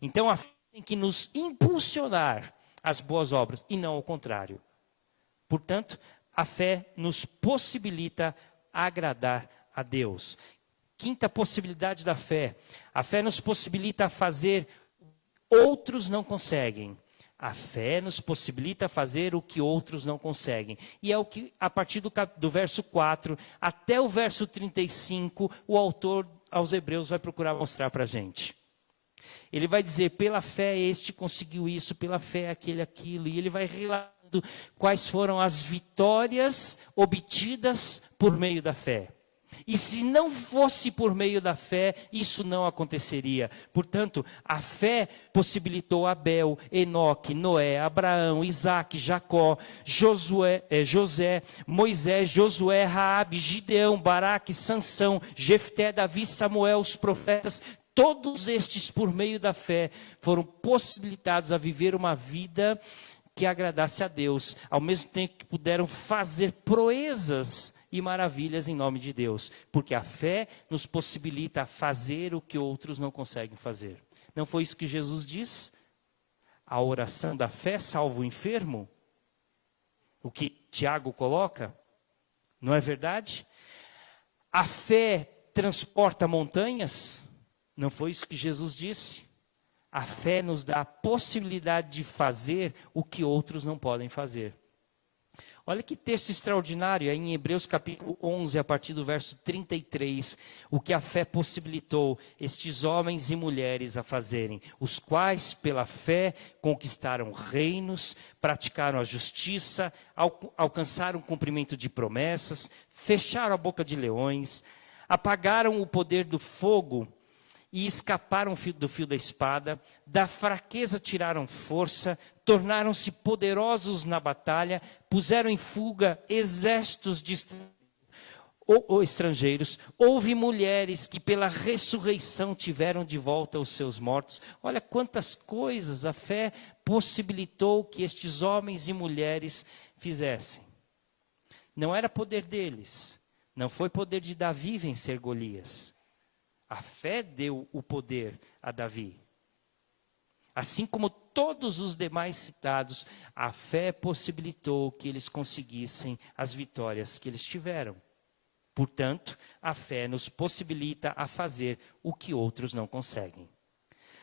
Então a fé tem que nos impulsionar às boas obras, e não ao contrário. Portanto, a fé nos possibilita agradar a Deus. Quinta possibilidade da fé. A fé nos possibilita fazer outros não conseguem. A fé nos possibilita fazer o que outros não conseguem. E é o que, a partir do verso 4 até o verso 35, o autor aos Hebreus vai procurar mostrar para a gente. Ele vai dizer, pela fé este conseguiu isso, pela fé aquilo. E ele vai relatando quais foram as vitórias obtidas por meio da fé. E se não fosse por meio da fé, isso não aconteceria. Portanto, a fé possibilitou Abel, Enoque, Noé, Abraão, Isaque, Jacó, José, Moisés, Josué, Raabe, Gideão, Baraque, Sansão, Jefté, Davi, Samuel, os profetas. Todos estes, por meio da fé, foram possibilitados a viver uma vida que agradasse a Deus, ao mesmo tempo que puderam fazer proezas e maravilhas em nome de Deus, porque a fé nos possibilita fazer o que outros não conseguem fazer. Não foi isso que Jesus diz? A oração da fé salva o enfermo? O que Tiago coloca? Não é verdade? A fé transporta montanhas? Não foi isso que Jesus disse? A fé nos dá a possibilidade de fazer o que outros não podem fazer. Olha que texto extraordinário, é em Hebreus capítulo 11, a partir do verso 33, o que a fé possibilitou estes homens e mulheres a fazerem, os quais, pela fé, conquistaram reinos, praticaram a justiça, alcançaram o cumprimento de promessas, fecharam a boca de leões, apagaram o poder do fogo, e escaparam do fio da espada, da fraqueza tiraram força, tornaram-se poderosos na batalha, puseram em fuga exércitos de estrangeiros. Houve mulheres que pela ressurreição tiveram de volta os seus mortos. Olha quantas coisas a fé possibilitou que estes homens e mulheres fizessem. Não era poder deles, não foi poder de Davi vencer Golias. A fé deu o poder a Davi. Assim como todos os demais citados, a fé possibilitou que eles conseguissem as vitórias que eles tiveram. Portanto, a fé nos possibilita a fazer o que outros não conseguem.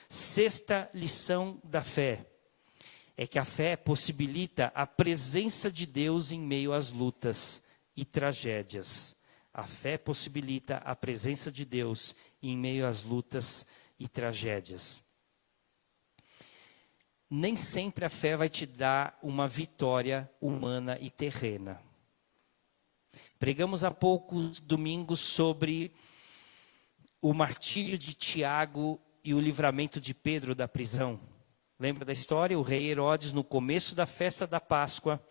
Sexta lição da fé é que a fé possibilita a presença de Deus em meio às lutas e tragédias. A fé possibilita a presença de Deus em meio às lutas e tragédias. Nem sempre a fé vai te dar uma vitória humana e terrena. Pregamos há poucos domingos sobre o martírio de Tiago e o livramento de Pedro da prisão. Lembra da história? O rei Herodes, no começo da festa da Páscoa,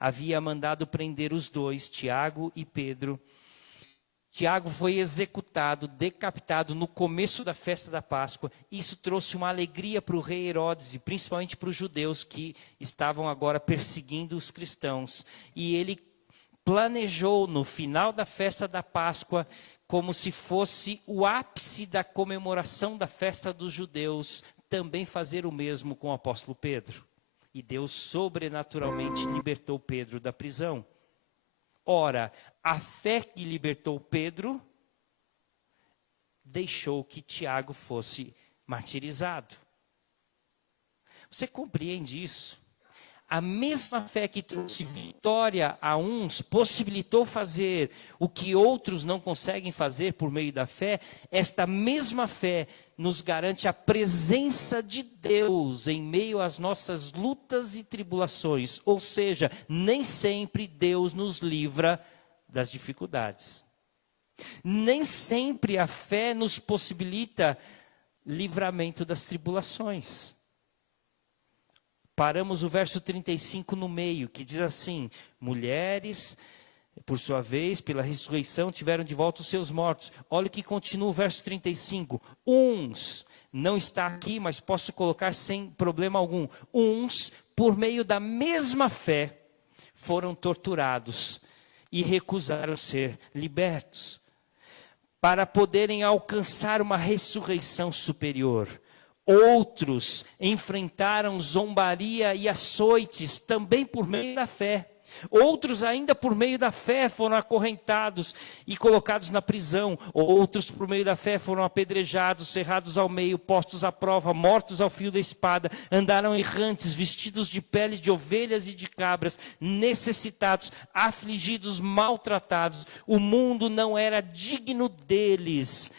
havia mandado prender os dois, Tiago e Pedro. Tiago foi executado, decapitado no começo da festa da Páscoa. Isso trouxe uma alegria para o rei Herodes e principalmente para os judeus que estavam agora perseguindo os cristãos. E ele planejou no final da festa da Páscoa, como se fosse o ápice da comemoração da festa dos judeus, também fazer o mesmo com o apóstolo Pedro. E Deus sobrenaturalmente libertou Pedro da prisão. Ora, a fé que libertou Pedro deixou que Tiago fosse martirizado. Você compreende isso? A mesma fé que trouxe vitória a uns, possibilitou fazer o que outros não conseguem fazer por meio da fé, esta mesma fé nos garante a presença de Deus em meio às nossas lutas e tribulações. Ou seja, nem sempre Deus nos livra das dificuldades. Nem sempre a fé nos possibilita livramento das tribulações. Paramos o verso 35 no meio, que diz assim: mulheres, por sua vez, pela ressurreição, tiveram de volta os seus mortos. Olha o que continua o verso 35. Uns, não está aqui, mas posso colocar sem problema algum. Uns, por meio da mesma fé, foram torturados e recusaram ser libertos, para poderem alcançar uma ressurreição superior. Outros enfrentaram zombaria e açoites também por meio da fé. Outros ainda por meio da fé foram acorrentados e colocados na prisão. Outros por meio da fé foram apedrejados, cerrados ao meio, postos à prova, mortos ao fio da espada. Andaram errantes, vestidos de pele de ovelhas e de cabras, necessitados, afligidos, maltratados. O mundo não era digno deles.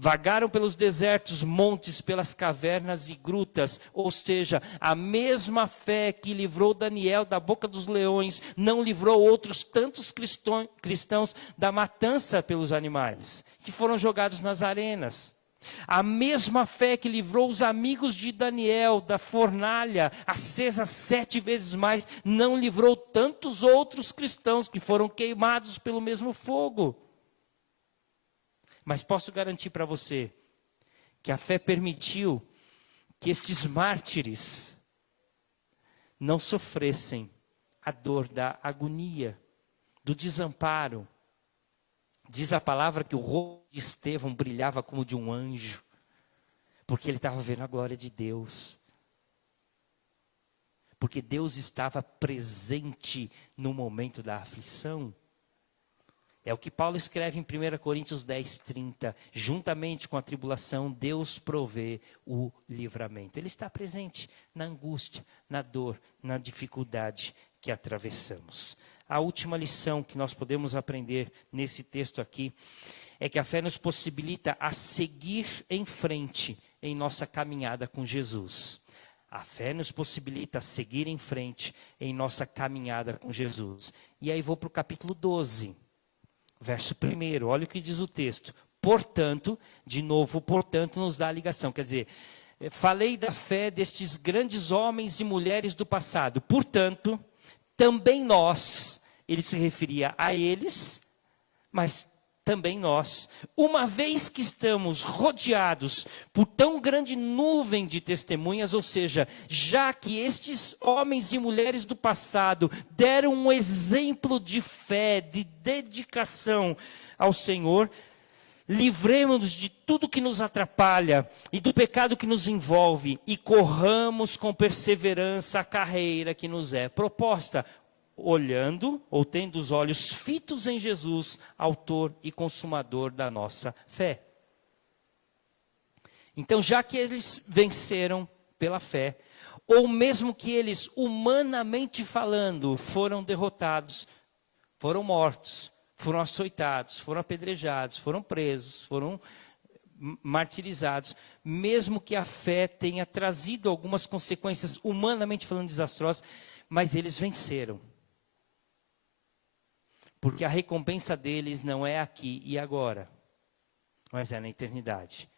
Vagaram pelos desertos, montes, pelas cavernas e grutas. Ou seja, a mesma fé que livrou Daniel da boca dos leões, não livrou outros tantos cristãos da matança pelos animais, que foram jogados nas arenas. A mesma fé que livrou os amigos de Daniel da fornalha, acesa 7 vezes mais, não livrou tantos outros cristãos que foram queimados pelo mesmo fogo. Mas posso garantir para você que a fé permitiu que estes mártires não sofressem a dor da agonia, do desamparo. Diz a palavra que o rosto de Estevão brilhava como de um anjo, porque ele estava vendo a glória de Deus. Porque Deus estava presente no momento da aflição. É o que Paulo escreve em 1 Coríntios 10:30. Juntamente com a tribulação, Deus provê o livramento. Ele está presente na angústia, na dor, na dificuldade que atravessamos. A última lição que nós podemos aprender nesse texto aqui é que a fé nos possibilita a seguir em frente em nossa caminhada com Jesus. A fé nos possibilita seguir em frente em nossa caminhada com Jesus. E aí vou para o capítulo 12. Verso 1, olha o que diz o texto. Portanto, de novo, portanto, nos dá a ligação. Quer dizer, falei da fé destes grandes homens e mulheres do passado. Portanto, também nós, ele se referia a eles, mas também nós, uma vez que estamos rodeados por tão grande nuvem de testemunhas, ou seja, já que estes homens e mulheres do passado deram um exemplo de fé, de dedicação ao Senhor, livremos-nos de tudo que nos atrapalha e do pecado que nos envolve e corramos com perseverança a carreira que nos é proposta, olhando ou tendo os olhos fitos em Jesus, autor e consumador da nossa fé. Então, já que eles venceram pela fé, ou mesmo que eles, humanamente falando, foram derrotados, foram mortos, foram açoitados, foram apedrejados, foram presos, foram martirizados, mesmo que a fé tenha trazido algumas consequências, humanamente falando, desastrosas, mas eles venceram. Porque a recompensa deles não é aqui e agora, mas é na eternidade.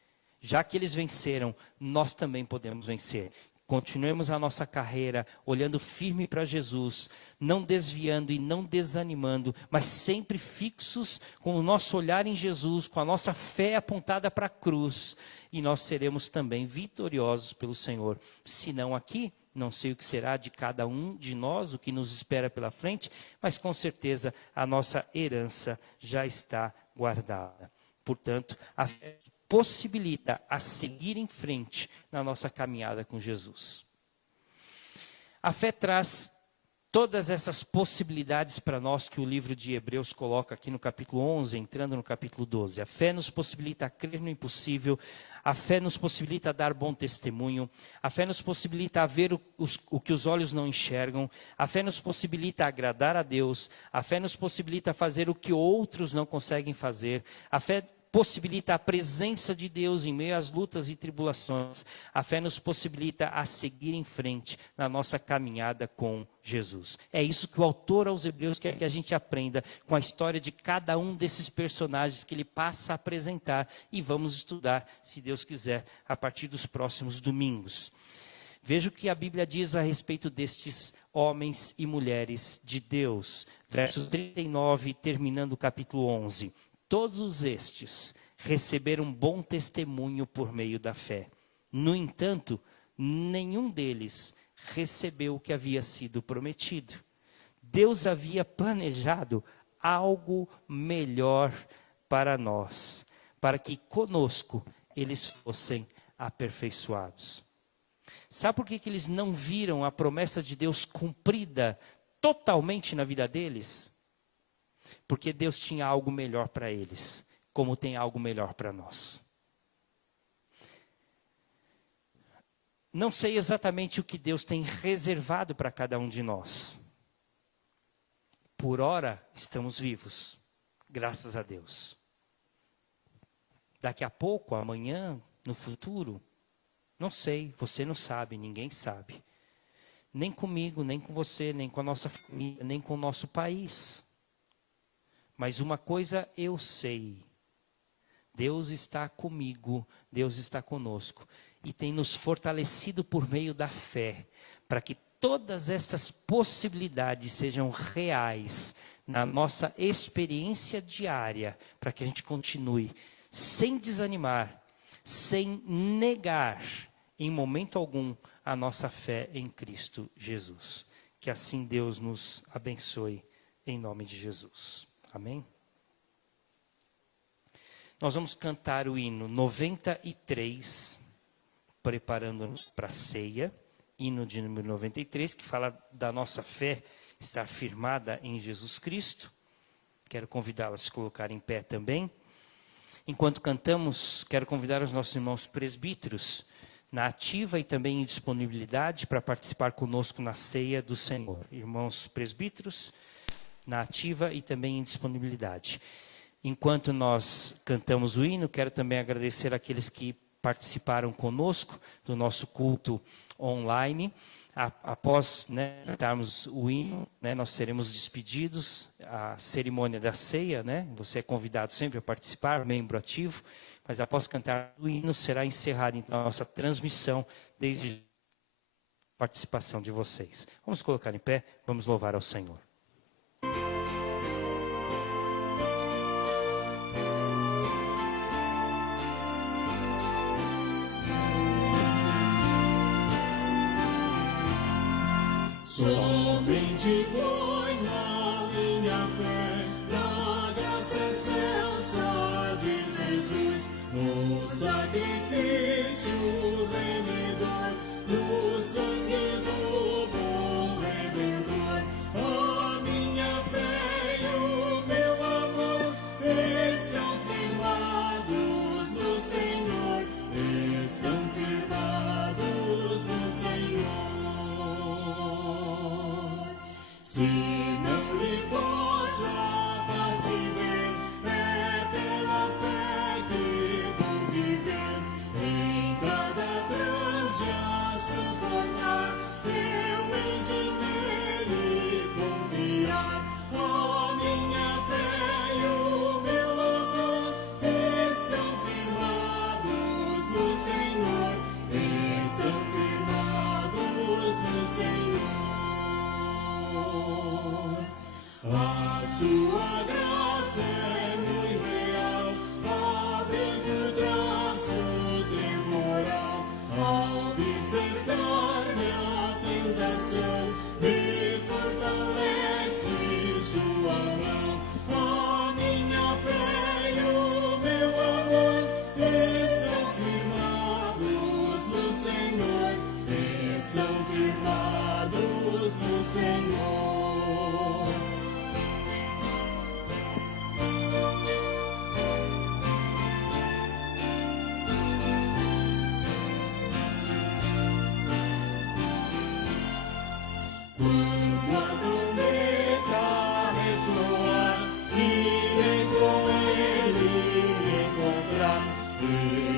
Já que eles venceram, nós também podemos vencer. Continuemos a nossa carreira olhando firme para Jesus, não desviando e não desanimando, mas sempre fixos com o nosso olhar em Jesus, com a nossa fé apontada para a cruz. E nós seremos também vitoriosos pelo Senhor. Se não aqui, não sei o que será de cada um de nós, o que nos espera pela frente, mas com certeza a nossa herança já está guardada. Portanto, a fé possibilita a seguir em frente na nossa caminhada com Jesus. A fé traz todas essas possibilidades para nós que o livro de Hebreus coloca aqui no capítulo 11, entrando no capítulo 12. A fé nos possibilita crer no impossível, a fé nos possibilita dar bom testemunho, a fé nos possibilita ver o que os olhos não enxergam, a fé nos possibilita agradar a Deus, a fé nos possibilita fazer o que outros não conseguem fazer, a fé possibilita a presença de Deus em meio às lutas e tribulações. A fé nos possibilita a seguir em frente na nossa caminhada com Jesus. É isso que o autor aos Hebreus quer que a gente aprenda com a história de cada um desses personagens que ele passa a apresentar e vamos estudar, se Deus quiser, a partir dos próximos domingos. Veja o que a Bíblia diz a respeito destes homens e mulheres de Deus. Verso 39, terminando o capítulo 11. Todos estes receberam bom testemunho por meio da fé. No entanto, nenhum deles recebeu o que havia sido prometido. Deus havia planejado algo melhor para nós, para que conosco eles fossem aperfeiçoados. Sabe por que eles não viram a promessa de Deus cumprida totalmente na vida deles? Porque Deus tinha algo melhor para eles, como tem algo melhor para nós. Não sei exatamente o que Deus tem reservado para cada um de nós. Por ora, estamos vivos, graças a Deus. Daqui a pouco, amanhã, no futuro? Não sei, você não sabe, ninguém sabe. Nem comigo, nem com você, nem com a nossa família, nem com o nosso país. Mas uma coisa eu sei. Deus está comigo, Deus está conosco. E tem nos fortalecido por meio da fé, para que todas estas possibilidades sejam reais na nossa experiência diária, para que a gente continue sem desanimar, sem negar em momento algum a nossa fé em Cristo Jesus. Que assim Deus nos abençoe em nome de Jesus. Amém? Nós vamos cantar o hino 93, preparando-nos para a ceia, hino de número 93, que fala da nossa fé estar firmada em Jesus Cristo. Quero convidá-los a se colocar em pé também. Enquanto cantamos, quero convidar os nossos irmãos presbíteros na ativa e também em disponibilidade para participar conosco na ceia do Senhor. Irmãos presbíteros, na ativa e também em disponibilidade. Enquanto nós cantamos o hino, quero também agradecer aqueles que participaram conosco do nosso culto online. Após cantarmos o hino, nós seremos despedidos. A cerimônia da ceia, você é convidado sempre a participar, membro ativo. Mas após cantar o hino, será encerrada então a nossa transmissão, desde a participação de vocês. Vamos colocar em pé, vamos louvar ao Senhor. Somente põe a minha fé na graça excelsa de Jesus, no sacrifício remidor, no sangue do bom Redentor. A minha fé e o meu amor estão firmados no Senhor, estão firmados no Senhor. Se não lhe possa faz viver, é pela fé que vou viver. Em cada trânsito a suportar, eu hei de nele confiar. A minha fé e o meu amor estão firmados no Senhor, estão firmados no Senhor. A sua graça é muito real, abrindo trasto temporal. Ao vencer dar-me a tentação, me fortalece sua mão. A minha fé e o meu amor estão firmados no Senhor, estão firmados no Senhor. Quando a trombeta ressoar, irei com ele me encontrar, e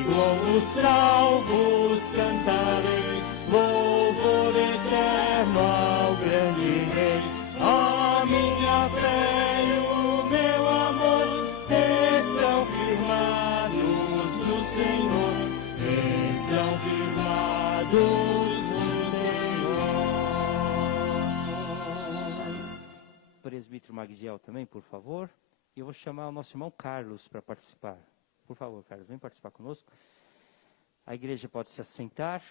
com os salvos cantarei louvor eterno ao grande Rei. A minha fé e o meu amor estão firmados no Senhor, estão firmados no Senhor. Presbítero Magdiel também, por favor. E eu vou chamar o nosso irmão Carlos para participar. Por favor, Carlos, vem participar conosco. A igreja pode se assentar.